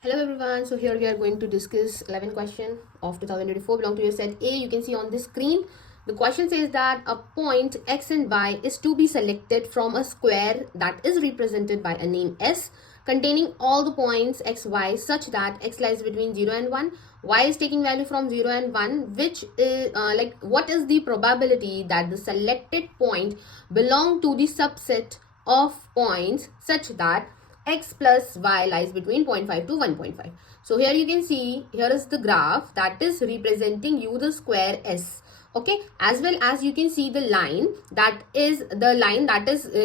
Hello everyone, so here we are going to discuss 11 question of 2024 belong to your set A. You can see on the screen the question says that a point x and y is to be selected from a square that is represented by a name S containing all the points x, y such that x lies between 0 and 1, y is taking value from 0 and 1, which is what is the probability that the selected point belong to the subset of points such that x plus y lies between 0.5 to 1.5. So here you can see, here is the graph that is representing you the square S. Okay, as well as you can see the line that is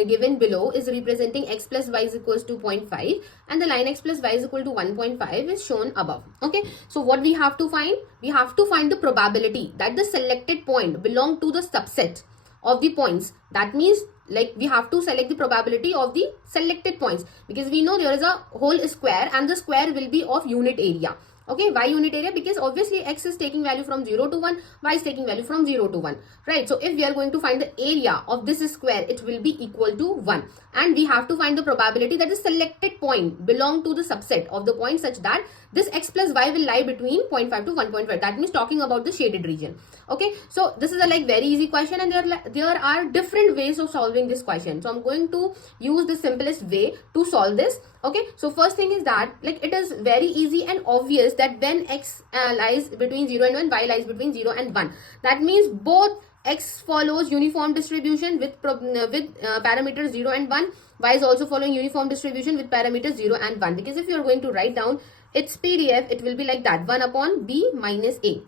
given below is representing x plus y is equals to 0.5 and the line x plus y is equal to 1.5 is shown above. Okay, so what we have to find? We have to find the probability that the selected point belong to the subset of the points. That means we have to select the probability of the selected points, because we know there is a whole square and the square will be of unit area. Okay, why unit area? Because obviously x is taking value from 0 to 1, y is taking value from 0 to 1, right? So if we are going to find the area of this square, it will be equal to 1, and we have to find the probability that the selected point belong to the subset of the point such that this x plus y will lie between 0.5 to 1.5. That means talking about the shaded region. Okay, so this is a very easy question, and there are different ways of solving this question. So I'm going to use the simplest way to solve this. Okay, so first thing is that it is very easy and obvious that when x lies between 0 and 1, y lies between 0 and 1, that means both x follows uniform distribution with parameters 0 and 1, y is also following uniform distribution with parameters 0 and 1. Because if you are going to write down its PDF, it will be like that: 1 upon b minus a.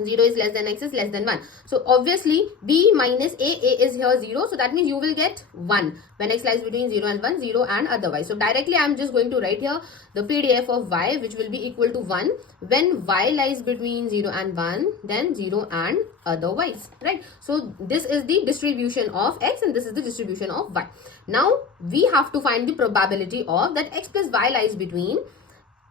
0 is less than x is less than 1. So obviously b minus a is here 0. So that means you will get 1 when x lies between 0 and 1, 0 and otherwise. So directly I am just going to write here the PDF of y, which will be equal to 1 when y lies between 0 and 1, then 0 and otherwise, right? So this is the distribution of x and this is the distribution of y. Now we have to find the probability of that x plus y lies between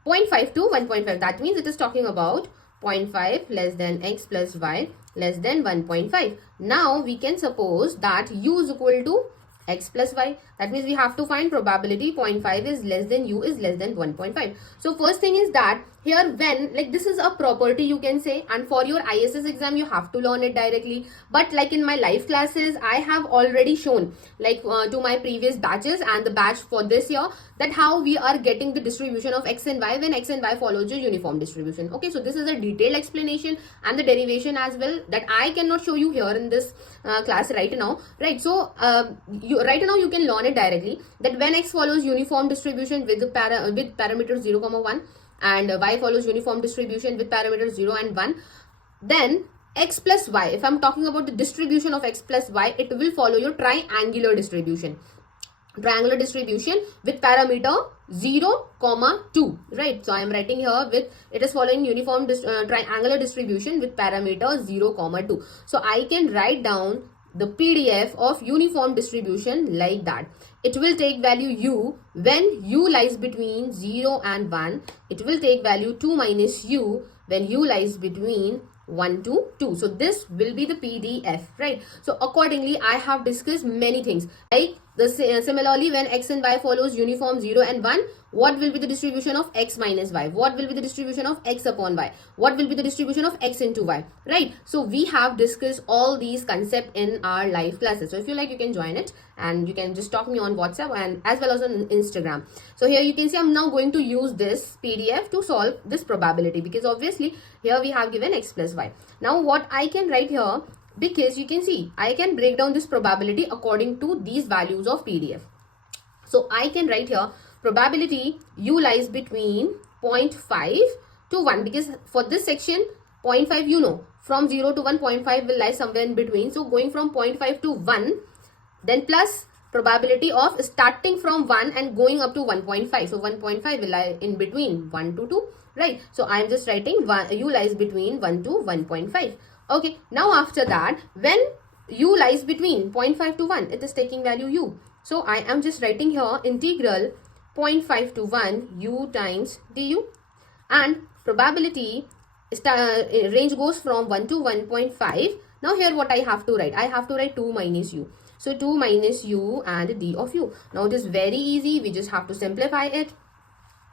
0.5 to 1.5. That means it is talking about 0.5 less than x plus y less than 1.5. Now we can suppose that u is equal to x plus y. That means we have to find probability 0.5 is less than u is less than 1.5. So first thing is that here when this is a property, you can say, and for your ISS exam you have to learn it directly. But in my live classes I have already shown to my previous batches and the batch for this year that how we are getting the distribution of x and y when x and y follows your uniform distribution. Okay, so this is a detailed explanation and the derivation as well that I cannot show you here in this class right now, right? So right now you can learn it directly that when x follows uniform distribution with parameters 0, 1 and y follows uniform distribution with parameters 0 and 1, then x plus y, if I'm talking about the distribution of x plus y, it will follow your triangular distribution with parameter 0, 2, right? So I am writing here with it is following uniform triangular distribution with parameter 0, 2. So I can write down the PDF of uniform distribution like that. It will take value u when u lies between 0 and 1. It will take value 2 minus u when u lies between 1 to 2. So this will be the PDF, right? So accordingly I have discussed many things similarly when x and y follows uniform 0 and 1, what will be the distribution of x minus y? What will be the distribution of x upon y? What will be the distribution of x into y, right? So we have discussed all these concepts in our live classes. So if you like, you can join it and you can just talk me on WhatsApp and as well as on Instagram. So here you can see I'm now going to use this PDF to solve this probability, because obviously here we have given x plus y. Now what I can write here, because you can see I can break down this probability according to these values of PDF. So I can write here probability u lies between 0.5 to 1, because for this section 0.5 you know from 0 to 1.5 will lie somewhere in between. So going from 0.5 to 1, then plus probability of starting from 1 and going up to 1.5. So 1.5 will lie in between 1 to 2, right? So I am just writing u lies between 1 to 1.5. Okay, now after that when u lies between 0.5 to 1, it is taking value u. So I am just writing here integral 0.5 to 1 u times du, and probability range goes from 1 to 1.5. Now here what I have to write? I have to write 2 minus u. So 2 minus u and d of u. Now it is very easy. We just have to simplify it.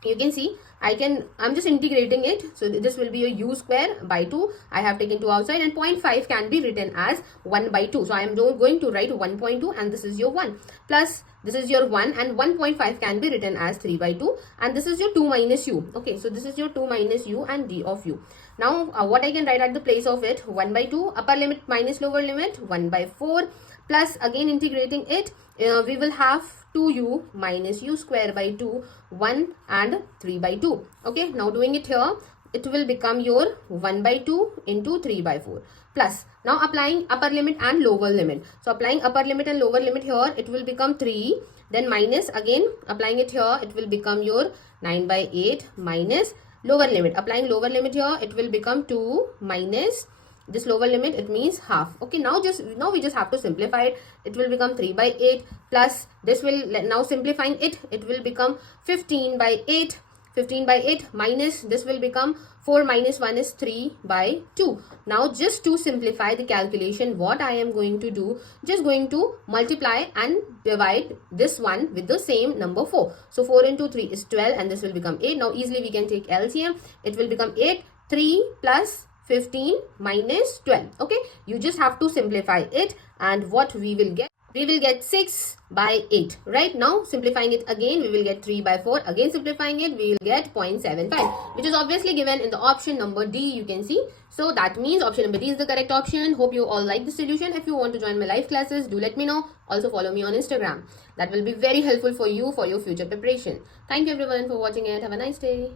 you can see I'm just integrating it. So this will be a u square by 2. I have taken 2 outside, and 0.5 can be written as 1 by 2. So I am going to write 1.2, and this is your 1, plus this is your 1, and 1.5 can be written as 3 by 2, and this is your 2 minus u. Okay, so this is your 2 minus u and d of u. Now what I can write at the place of it, 1 by 2, upper limit minus lower limit, 1 by 4, plus again integrating it, we will have 2u minus u square by 2, 1 and 3 by 2. Okay, now doing it here, it will become your 1 by 2 into 3 by 4, plus now applying upper limit and lower limit. So applying upper limit and lower limit here, it will become 3, then minus again applying it here, it will become your 9 by 8 minus lower limit. Applying lower limit here, it will become 2 minus this lower limit, it means half. Okay, now we just have to simplify it. It will become 3 by 8, plus this will, now simplifying it, it will become 15 by 8. 15 by 8 minus this will become 4 minus 1 is 3 by 2. Now just to simplify the calculation, what I am going to do, just going to multiply and divide this one with the same number 4. So 4 into 3 is 12, and this will become 8. Now easily we can take LCM. It will become 8, 3 plus 15 minus 12. Okay, you just have to simplify it, and what we will get 6 by 8. Right, now simplifying it again, we will get 3 by 4. Again simplifying it, we will get 0.75, which is obviously given in the option number D, you can see. So that means option number D is the correct option. Hope you all like the solution. If you want to join my live classes, do let me know. Also follow me on Instagram. That will be very helpful for you for your future preparation. Thank you everyone for watching it. Have a nice day.